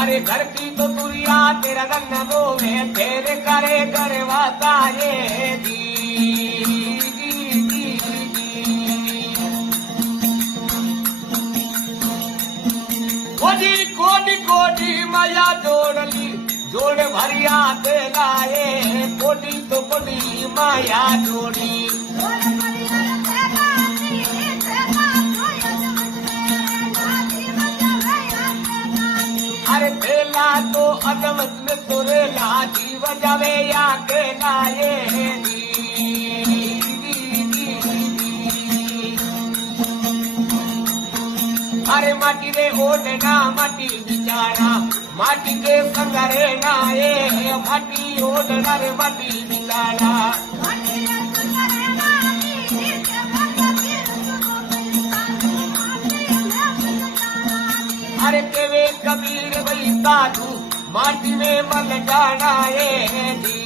अरे घर की तो दुनिया तेरा रंग बोवे तेरे करे करवाता ये जी जी जी कोडी कोडी कोडी माया जोड़ली जोड़ भरिया ते लाए कोडी तो कोडी माया जोड़ी अरे तेला तो अदमत में तोरे लाजी बजावे या के लाए अरे माटी रे ओढ़ना माटी बिचारा माटी के संगरे नाए माटी ओढ़ना रे माटी बिचारा अरे केवे कबीर भाई साधु माटी में मन जाना है जी